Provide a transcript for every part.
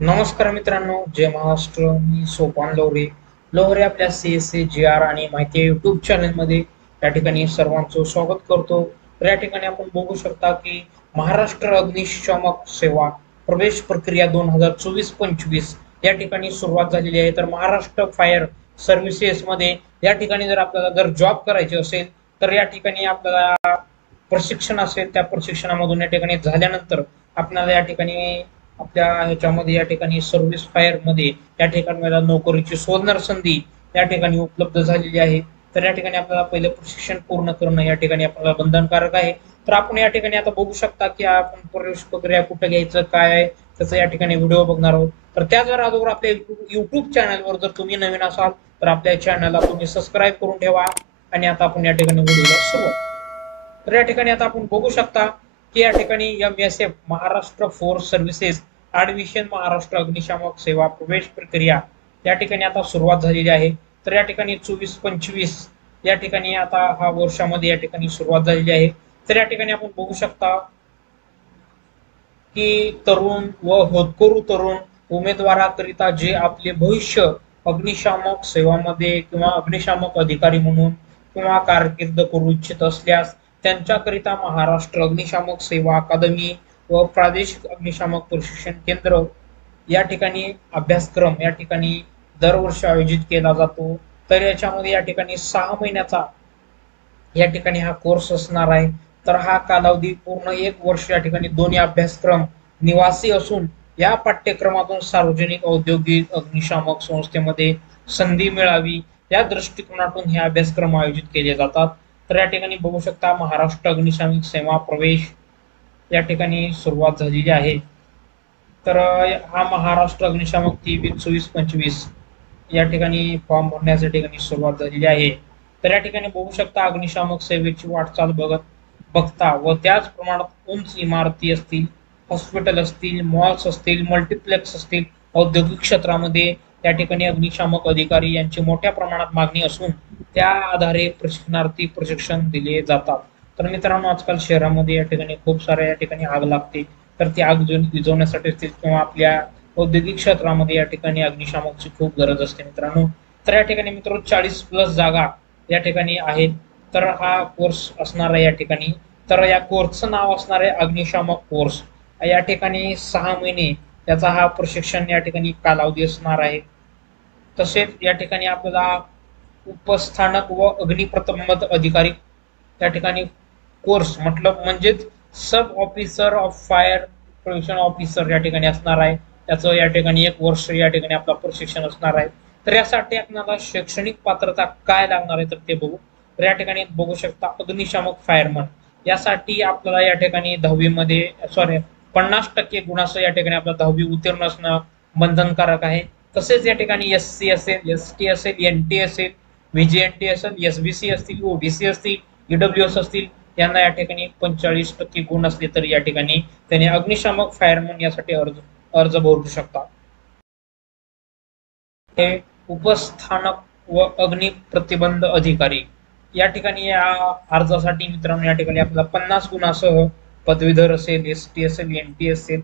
नमस्कार मित्रांनो, जय महाराष्ट्र. मी सोपान लोहरे. लोहरे आपल्या CSA GR आणि माहिती युट्यूब चॅनलमध्ये या ठिकाणी सर्वांचं स्वागत करतो. तर या ठिकाणी आपण बघू शकता की महाराष्ट्र अग्निशामक सेवा प्रवेश प्रक्रिया 2024-25 या ठिकाणी सुरुवात झालेली आहे. तर महाराष्ट्र फायर सर्व्हिसेस मध्ये या ठिकाणी जर आपल्याला जर जॉब करायचे असेल तर या ठिकाणी आपल्याला प्रशिक्षण असेल. त्या प्रशिक्षणामधून या ठिकाणी झाल्यानंतर आपल्याला या ठिकाणी आपल्या ह्याच्यामध्ये या ठिकाणी सर्व्हिस फायर मध्ये या ठिकाणी मला नोकरीची सुवर्ण संधी या ठिकाणी उपलब्ध झालेली आहे. तर या ठिकाणी आपल्याला पहिले प्रशिक्षण पूर्ण करणं या ठिकाणी आपल्याला बंधनकारक आहे. तर आपण या ठिकाणी आता बघू शकता की आपण प्रवेश प्रक्रिया कुठे घ्यायचं काय आहे त्याचं या ठिकाणी व्हिडिओ बघणार आहोत. तर त्या जर अगोदर आपल्या युट्यूब चॅनलवर जर तुम्ही नवीन असाल तर आपल्या चॅनलला तुम्ही सबस्क्राईब करून ठेवा. आणि आता आपण या ठिकाणी व्हिडिओला सुरुवात. तर या ठिकाणी आता आपण बघू शकता की या ठिकाणी MSF Maharashtra force services admission Maharashtra अग्निशामक सेवा प्रवेश प्रक्रिया या ठिकाणी आता सुरुवात झालेली आहे. तर या ठिकाणी 24-25 या ठिकाणी आता हा वर्षामध्ये या ठिकाणी सुरुवात झालेली आहे. तर या ठिकाणी आपण बघू शकता की तरुण व होतकरू तरुण उमेदवाराकरिता जे आपले भविष्य अग्निशामक सेवामध्ये किंवा अग्निशामक अधिकारी म्हणून किंवा कारकीर्द करू इच्छित असल्यास त्यांच्याकरिता महाराष्ट्र अग्निशामक सेवा अकादमी व प्रादेशिक अग्निशामक प्रशिक्षण केंद्र या ठिकाणी अभ्यासक्रम या ठिकाणी दरवर्षी आयोजित केला जातो. तर याच्यामध्ये या ठिकाणी 6 महिन्याचा या ठिकाणी हा कोर्स असणार आहे. तर हा कालावधी पूर्ण 1 वर्ष या ठिकाणी दोन्ही अभ्यासक्रम निवासी असून या पाठ्यक्रमातून सार्वजनिक औद्योगिक अग्निशामक संस्थेमध्ये संधी मिळावी या दृष्टिकोनातून हे अभ्यासक्रम आयोजित केले जातात. तर या ठिकाणी बघू शकता महाराष्ट्र अग्निशामक सेवा प्रवेश या ठिकाणी सुरुवात झालेली आहे. तर हा महाराष्ट्र अग्निशामक 23-24-25 या ठिकाणी फॉर्म भरण्याच्या ठिकाणी सुरुवात झालेली आहे. तर या ठिकाणी बघू शकता अग्निशामक सेवेची वाटचाल बघता व त्याच प्रमाणात उंच इमारती असतील, हॉस्पिटल असतील, मॉल्स असतील, मल्टिप्लेक्स असतील, औद्योगिक क्षेत्रामध्ये या ठिकाणी अग्निशामक अधिकारी यांची मोठ्या प्रमाणात मागणी असून त्या आधारे प्रशिक्षणार्थी प्रशिक्षण दिले जातात. तर मित्रांनो, आजकाल शहरामध्ये या ठिकाणी खूप साऱ्या या ठिकाणी आग लागते. तर ती आग विझवण्यासाठी असतील किंवा आपल्या औद्योगिक क्षेत्रामध्ये या ठिकाणी अग्निशामकची खूप गरज असते मित्रांनो. तर या ठिकाणी मित्र 40+ जागा या ठिकाणी आहेत. तर हा कोर्स असणार आहे या ठिकाणी. तर या कोर्सचं नाव असणार आहे अग्निशामक कोर्स. या ठिकाणी 6 महिने त्याचा हा प्रशिक्षण या ठिकाणी कालावधी असणार आहे. तसेच या ठिकाणी आपल्याला उपस्थानक व अग्निप्रतिबंध अधिकारी त्या ठिकाणी कोर्स मतलब म्हणजेच सब officer of fire prevention officer या ठिकाणी असणार आहे. त्याचं या ठिकाणी 1 वर्ष या ठिकाणी आपलं प्रशिक्षण असणार आहे. तर यासाठी आपल्याला शैक्षणिक पात्रता काय लागणार आहे तर ते बघू. तर या ठिकाणी बघू शकता अग्निशामक फायरमन यासाठी आपल्याला या ठिकाणी 10वी सॉरी 50% गुणासह या ठिकाणी आपला 10वी उत्तीर्ण असणं बंधनकारक आहे. तसेच या ठिकाणी SC असेल, ST असेल, NT असेल, VGNT असेल, SBC असतील, OBC असतील, EWS असतील यांना या ठिकाणी 45% गुण असले तरी या ठिकाणी त्याने अग्निशामक फायरमन यासाठी अर्ज अर्ज भरू शकतात. हे उपस्थानक व अग्नि प्रतिबंध अधिकारी या ठिकाणी या अर्जासाठी मित्रांनो या ठिकाणी आपल्याला 50 गुणासह पदवीधर असेल, ST असेल, NT असेल,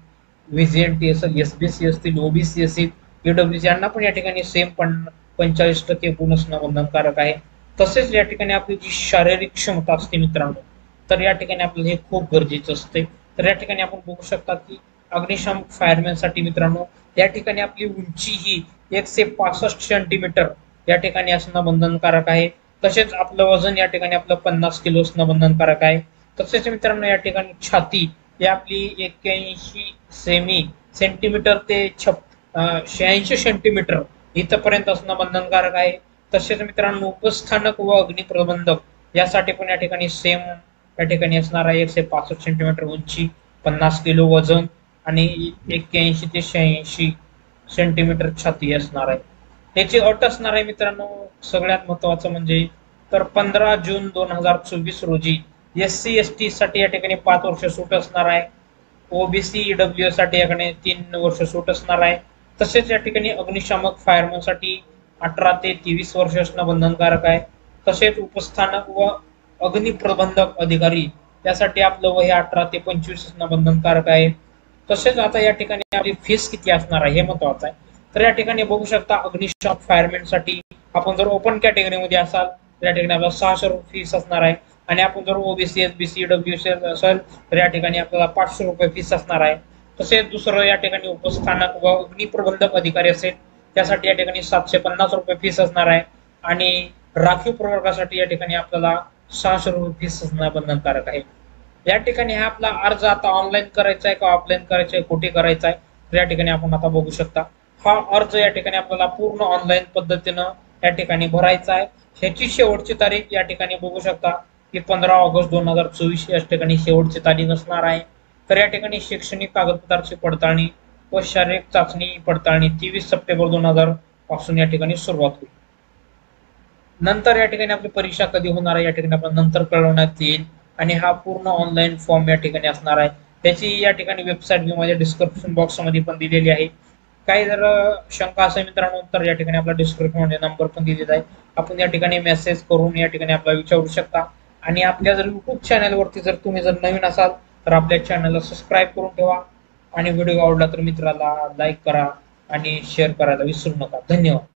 VGNT असेल, SBC असतील, OBC असेल, EWC यांना पण या ठिकाणी सेम 45% गुण असणं बंधनकारक आहे. तसेच या ठिकाणी आपली जी शारीरिक क्षमता असते मित्रांनो तर या ठिकाणी आपल्याला हे खूप गरजेचं असते. तर या ठिकाणी आपण बघू शकता की अग्निशामक फायरमॅन साठी मित्रांनो या ठिकाणी आपली उंची ही 165 सेंटीमीटर या ठिकाणी असणं बंधनकारक आहे. तसेच आपलं वजन या ठिकाणी आपलं 50 किलो असणं बंधनकारक आहे. तसेच मित्रांनो या ठिकाणी छाती ही आपली 81 सेंटीमीटर ते 86 सेंटीमीटर इथपर्यंत असणं बंधनकारक आहे. तसेच मित्रांनो उपस्थानक व अग्निप्रबंधक यासाठी पण या ठिकाणी सेम या ठिकाणी असणार आहे 165 सेंटीमीटर उंची, 50 किलो वजन आणि 81 ते 86 सेंटीमीटर छाती असणार आहे. त्याची अट असणार आहे मित्रांनो सगळ्यात महत्वाचं म्हणजे तर 15 जून 2024 रोजी SC ST साठी या ठिकाणी 5 वर्ष सूट असणार आहे. OBC EWS साठी या ठिकाणी 3 वर्ष सूट असणार आहे. तसेच या ठिकाणी अग्निशामक फायरमन साठी 18 ते 23 वर्ष असणं बंधनकारक आहे. तसेच उपस्थानक व अग्निप्रबंधक अधिकारी यासाठी आपलं वय 18 ते 25 असणं बंधनकारक आहे. तसेच आता या ठिकाणी आपली फीस किती असणार आहे हे महत्वाचं आहे. तर या ठिकाणी बघू शकता अग्निशॉक फायरमॅन साठी आपण जर ओपन कॅटेगरीमध्ये असाल तर या ठिकाणी आपल्याला 600 रुपये फीस असणार आहे आणि आपण जर ओबीसी एसबीसी डब्ल्यूसी असेल तर या ठिकाणी आपल्याला 500 रुपये फीस असणार आहे. तसेच दुसरं या ठिकाणी उपस्थानक व अग्निप्रबंधक अधिकारी असेल त्यासाठी या ठिकाणी 750 रुपये फीस असणार आहे आणि राखीव प्रवर्गासाठी या ठिकाणी आपल्याला 600 रुपये फीस असणं बंधनकारक आहे. या ठिकाणी हा आपला अर्ज आता ऑनलाईन करायचा आहे का ऑफलाईन करायचा आहे, कुठे करायचा आहे, तर या ठिकाणी आपण आता बघू शकता. हा अर्ज या ठिकाणी आपल्याला पूर्ण ऑनलाईन पद्धतीनं या ठिकाणी भरायचा आहे. ह्याची शेवटची तारीख या ठिकाणी बघू शकता की 15 ऑगस्ट 2024 या ठिकाणी शेवटची तारीख असणार आहे. तर या ठिकाणी शैक्षणिक कागदपत्राची पडताळणी व शारीरिक चाचणी पडताळणी 23 सप्टेंबर 2000 पासून या ठिकाणी सुरुवात होईल. नंतर या ठिकाणी आपली परीक्षा कधी होणार आहे या ठिकाणी आपण नंतर कळवण्यात येईल आणि हा पूर्ण ऑनलाईन फॉर्म या ठिकाणी असणार आहे. त्याची या ठिकाणी वेबसाईट मी माझ्या डिस्क्रिप्शन बॉक्स मध्ये पण दिलेली आहे. काही जर शंका असेल मित्रांनो तर या ठिकाणी आपला डिस्क्रिप्शन मध्ये नंबर पण दिलेला आहे. आपण या ठिकाणी मेसेज करून या ठिकाणी आपल्याला विचारू शकता आणि आपल्या जर युट्यूब चॅनलवरती जर तुम्ही जर नवीन असाल तर आपल्या चॅनलला सबस्क्राईब करून ठेवा आणि व्हिडिओ आवडला तर मित्राला लाईक करा आणि शेअर करायला विसरू नका. धन्यवाद.